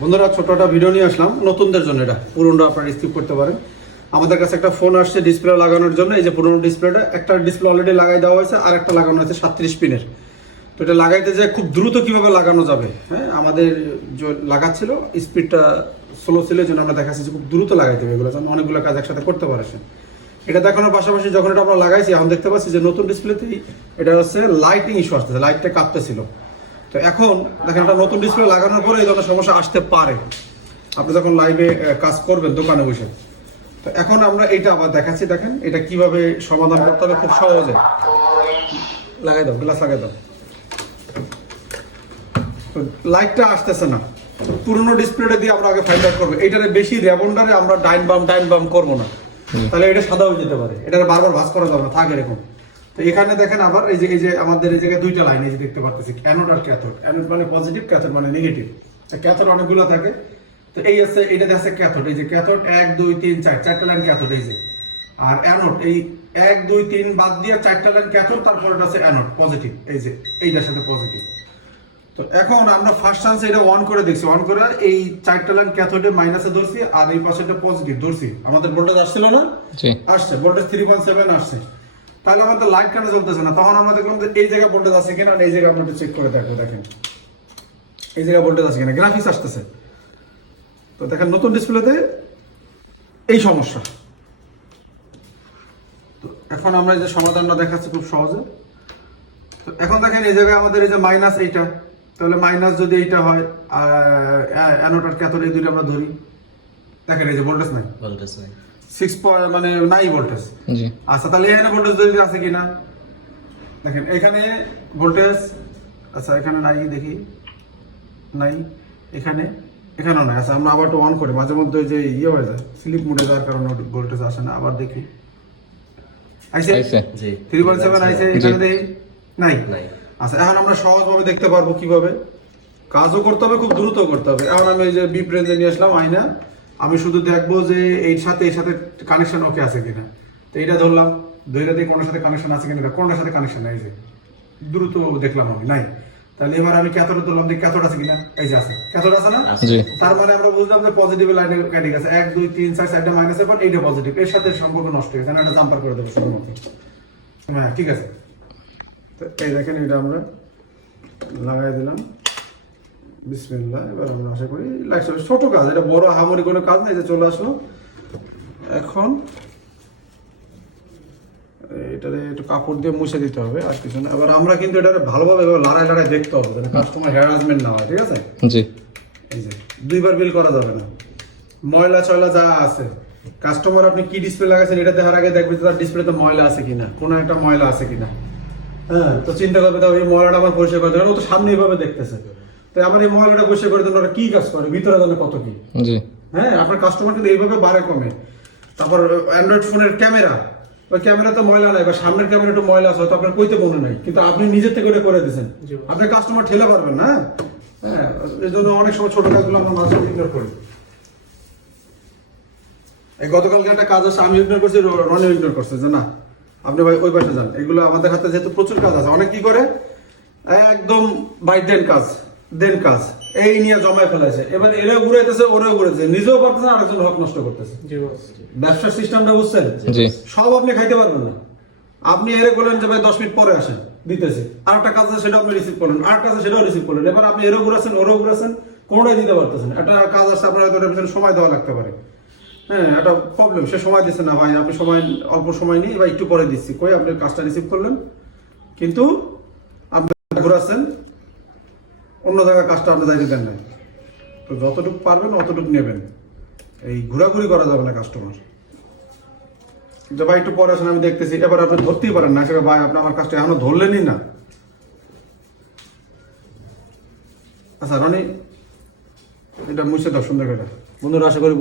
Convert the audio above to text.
বন্ধুরা ছোট একটা ভিডিও নিয়ে আসলাম নতুনদের জন্য। এটা পুরোনো আপনারা স্কিপ করতে পারেন। আমাদের কাছে একটা ফোন আসছে ডিসপ্লে লাগানোর জন্য। এই যে পুরোনো ডিসপ্লেটা, একটা ডিসপ্লে অলরেডি লাগাই দেওয়া হয়েছে, আর একটা লাগানো হয়েছে 37 পিনের। তো এটা লাগাইতে যায় খুব দ্রুত কিভাবে লাগানো যাবে। হ্যাঁ, আমাদের যে লাগাচ্ছিল স্পিডটা স্লো ছিল, জন্য আমরা দেখাচ্ছি যে খুব দ্রুত লাগাইতে হবে এগুলো, যেন অনেকগুলো কাজ একসাথে করতে পারছেন। এটা দেখানোর পাশাপাশি যখন এটা আমরা লাগাইছি, এখন দেখতে পাচ্ছি যে নতুন ডিসপ্লেতেই এটা হচ্ছে লাইটিং ইস্যু আসতেছে, লাইটটা কাঁপতেছিল। তো এখন দেখেন একটা নতুন ডিসপ্লে লাগানোর পরে এই ধরনের সমস্যা আসতে পারে আপনি যখন লাইভে কাজ করবেন দোকানে বসে। তো এখন আমরা এইটা আবার দেখাচ্ছি, দেখেন এটা কিভাবে সমাধান করতে হবে খুব সহজে। লাগাই দাও, গ্লাস লাগাই দাও। তো লাইটটা আসতেছে না, পুরোনো ডিসপ্লেটা দিয়ে আমরা আগে ফাইন্ড আউট করবো। এইটারে বেশি রেবন্ডারে আমরা ডাইন বাম করবো না, তাহলে এটা সাদা হয়ে যেতে পারে। এটা বারবার ভাঁজ করা যাবে না, থাক এরকম। তো এখানে দেখেন আবার এই যে আমাদের এই জায়গায় দুইটা লাইন এই যে দেখতে পাচ্ছি, অ্যানোড আর ক্যাথোড। অ্যানোড মানে পজিটিভ, ক্যাথোড মানে নেগেটিভ। ক্যাথোড অনেকগুলো থাকে। তো এই আছে, এটা আছে ক্যাথোড। এই যে ক্যাথোড 1 2 3 4 চারটা লাইন ক্যাথোড এই যে। আর অ্যানোড এই 1 2 3 বাদ দিয়ে চারটা লাইন ক্যাথোড, তারপর এটা আছে অ্যানোড পজিটিভ, এই যে এইটার সাথে পজিটিভ। তো এখন আমরা ফার্স্ট চান্সে এটা অন করে দেখছি, অন করে এই চারটা লাইন ক্যাথোডে মাইনাসে ধরছি আর এই পাশেটা পজিটিভ ধরছি। আমাদের ভোল্টেজ আসছিল না? জি আসছে, ভোল্টেজ 3.7 আসছে। তাহলে আমাদের লাইট কেন জ্বলতেছে না? তখন আমরা দেখলাম যে এই জায়গায় ভোল্টেজ আছে কিনা, এই জায়গায় আমরা চেক করে দেখবো। দেখেন এই জায়গায় ভোল্টেজ আছে কিনা, গ্রাফিক্স আসতেছে। তো দেখেন নতুন ডিসপ্লেতে এই সমস্যা। তো এখন আমরা এই যে সমাধানটা দেখাচ্ছি খুব সহজে। তো এখন দেখেন এই জায়গায় আমাদের এই যে মাইনাস এইটা, তাহলে মাইনাস যদি এইটা হয় আর অ্যানোড আর ক্যাথোড এই দুইটা আমরা ধরি, দেখেন এই যে ভোল্টেজ নাই, 6 মানে নাই ভোল্টেজ। জি আচ্ছা, তাহলে এখানে ভোল্টেজ যদি আছে কিনা দেখেন, এখানে ভোল্টেজ আচ্ছা এখানে নাই, দেখি নাই, এখানেও নাই। আচ্ছা আমরা আবার একটু অন করি, মাঝে মধ্যে যে ইয়ে হয়ে যায় স্লিপ মোডে যাওয়ার কারণে ভোল্টেজ আসে না। আবার দেখি আইছে, জি 3.7 আইছে, এখানে দেখি নাই। আচ্ছা এখন আমরা সহজভাবে দেখতে পারবো কিভাবে কাজও করতে হবে, খুব দ্রুত করতে হবে। এখন আমি এই যে বিপ রেঞ্জে নিয়ে আসলাম আয়না, আমি শুধু দেখবো যে এর সাথে কানেকশন ওকে আছে কিনা। তো এইটা ধরলাম, দুইটা দিয়ে কোনোর সাথে কানেকশন আছে কিনা, কোনোটার সাথে কানেকশন নাই, যে দ্রুত দেখলাম আমি নাই। তাহলে এবার আমি ক্যাথোড ধরলাম, যে ক্যাথোড আছে কিনা, এই যে আছে, ক্যাথোড আছে না? তার মানে আমরা বুঝলাম যে পজিটিভ লাইনে কাটি গেছে, 1 2 3 4 চারটা মাইনাস, এখন এইটা পজিটিভ, এর সাথে সম্পর্ক নষ্ট হয়ে গেছে। আমি এটা জাম্পার করে দেবো শুধুমাত্র। হ্যাঁ ঠিক আছে। তো এই দেখেন এটা আমরা লাগাই দিলাম, বিসমিল্লাহ। এবার আমরা আশা করি লাইট চলে। ছোট কাজ, এটা বড় হামরি কোনো কাজ নাই, যে চলে আসলো। এখন এটারে একটু কাপড় দিয়ে মুছে দিতে হবে, আর কিছু না। এবার আমরা কিন্তু এটা ভালোভাবে লড়াই দেখতে হবে, যেন কাস্টমার হ্যারাসমেন্ট না হয়, ঠিক আছে? জি এই যে দুইবার বিল করা যাবে না, ময়লা ছয়লা যা আছে। কাস্টমার আপনি কি ডিসপ্লে লাগাইছেন এটা দেখার আগে দেখবেন যে তার ডিসপ্লেতে ময়লা আছে কিনা, কোনো একটা ময়লা আছে কিনা। হ্যাঁ, তো চিন্তা করবে তাও এই ময়লাটা আমার পরিষ্কার করে দেবেন। ও তো সামনে এইভাবে দেখতেছে, তাই আমার এই ময়লাটা পরিষ্কার করে দেন। ওরা কি কাজ করে ভিতরে জানে কত কি। জি হ্যাঁ, আপনার কাস্টমার কিন্তু এইভাবে বাড়ে কমে। তারপর অ্যান্ড্রয়েড ফোনের ক্যামেরা, ওই ক্যামেরাতে ময়লা নাই, বা সামনের ক্যামেরা একটু ময়লা আছে, হয়তো আপনার কইতে মনে নাই, কিন্তু আপনি নিজের থেকে ওটা করে দিচ্ছেন। আপনি কাস্টমার ঠেলে পারবেন না। হ্যাঁ, এই জন্য অনেক সময় ছোট কাজগুলো আমরা মাঝে ইগনোর করি। এই গতকালকে একটা কাজ আছে, আমি ইগনোর করছি, রনি ইগনোর করছে, যে না আপনি ভাই ওই পাশে যান। এগুলো আমাদের হাতে যেহেতু প্রচুর কাজ আছে, অনেক কি করে একদম ভাই দেন কাজ এই নিয়ে জমায় ফেলাইছে। এবার এরা ঘুরাইতেছে, ওরাও ঘুরেছে, নিজেও পারতেছে, আরেকজন হক নষ্ট করতেছে। ব্যবসার সিস্টেমটা বুঝছেন? সব আপনি খাইতে পারবেন না। আপনি এরে বললেন যে ভাই 10 মিনিট পরে আসেন, দিতেছি। আর একটা কাজ আছে, সেটা আপনি রিসিভ করলেন, আর কাজ আছে, সেটাও রিসিভ করলেন। এবার আপনি এরও ঘুরাচ্ছেন, ওরও ঘুরাচ্ছেন, কোনোটাই দিতে পারতেছেন। একটা কাজ আছে, আপনার হয়তো এটার পিছনে সময় দেওয়া লাগতে পারে। হ্যাঁ, একটা প্রবলেম, সে সময় দিচ্ছে না, ভাই আপনি সময় অল্প সময় নিয়ে বা একটু পরে দিচ্ছি, কই আপনি কাজটা রিসিভ করলেন, কিন্তু আপনি ঘুরাচ্ছেন অন্য জায়গায়, কাজটা আপনি যাইতে দেন নাই। তো যতটুকু পারবেন অতটুকু নেবেন, এই ঘোরাঘুরি করা যাবে না কাস্টমার। যে ভাই একটু পরে আসেন, আমি দেখতেছি। এবার আপনি ধরতেই পারেন না, সেটা ভাই আপনি আমার কাজটা এখনো ধরলেনই না। আচ্ছা রনি, এটা মুছে দাও সুন্দর করে। বন্ধুরা আশা করি